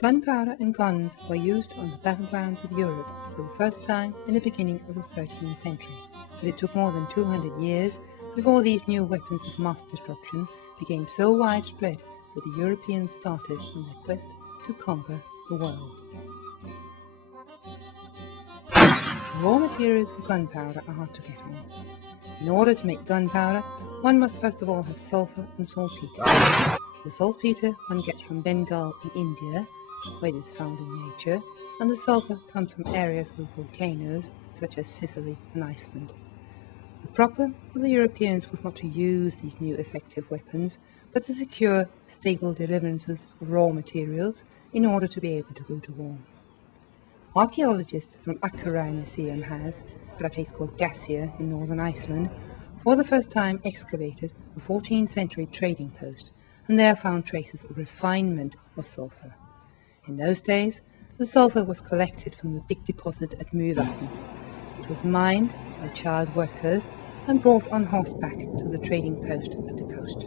Gunpowder and guns were used on the battlegrounds of Europe for the first time in the beginning of the 13th century, but it took more than 200 years before these new weapons of mass destruction became so widespread that the Europeans started on their quest to conquer the world. The raw materials for gunpowder are hard to get on. In order to make gunpowder, one must first of all have sulfur and saltpeter. The saltpeter one gets from Bengal in India, where it is found in nature, and the sulfur comes from areas with volcanoes such as Sicily and Iceland. The problem of the Europeans was not to use these new effective weapons, but to secure stable deliverances of raw materials in order to be able to go to war. Archaeologists from Akureyri Museum has, at a place called Gassier in northern Iceland, for the first time excavated a 14th century trading post, and there found traces of refinement of sulfur. In those days, the sulfur was collected from the big deposit at Myrvatn. It was mined by child workers and brought on horseback to the trading post at the coast.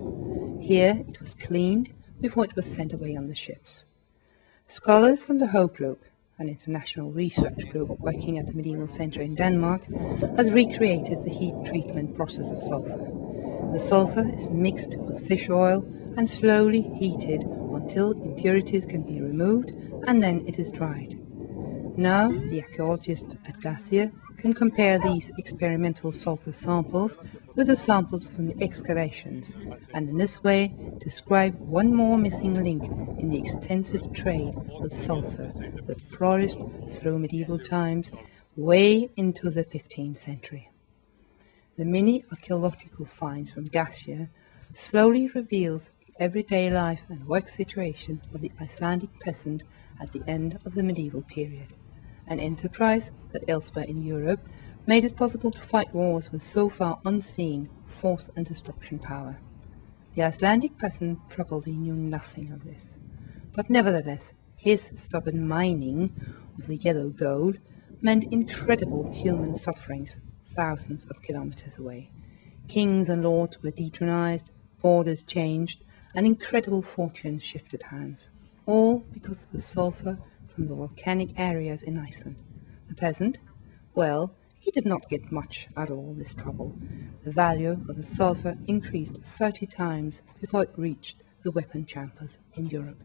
Here it was cleaned before it was sent away on the ships. Scholars from the Hoe Group, an international research group working at the Medieval Centre in Denmark, has recreated the heat treatment process of sulfur. The sulfur is mixed with fish oil and slowly heated until impurities can be removed, and then it is dried. Now the archaeologists at Glacier can compare these experimental sulfur samples with the samples from the excavations, and in this way describe one more missing link in the extensive trade with sulfur that flourished through medieval times way into the 15th century. The many archaeological finds from Glacier slowly reveals the everyday life and work situation of the Icelandic peasant at the end of the medieval period, an enterprise that elsewhere in Europe made it possible to fight wars with so far unseen force and destruction power. The Icelandic peasant probably knew nothing of this, but nevertheless his stubborn mining of the yellow gold meant incredible human sufferings thousands of kilometers away. Kings and lords were detronized, borders changed, and incredible fortunes shifted hands, all because of the sulfur from the volcanic areas in Iceland. The peasant? Well, he did not get much out of all this trouble. The value of the sulfur increased 30 times before it reached the weapon champions in Europe.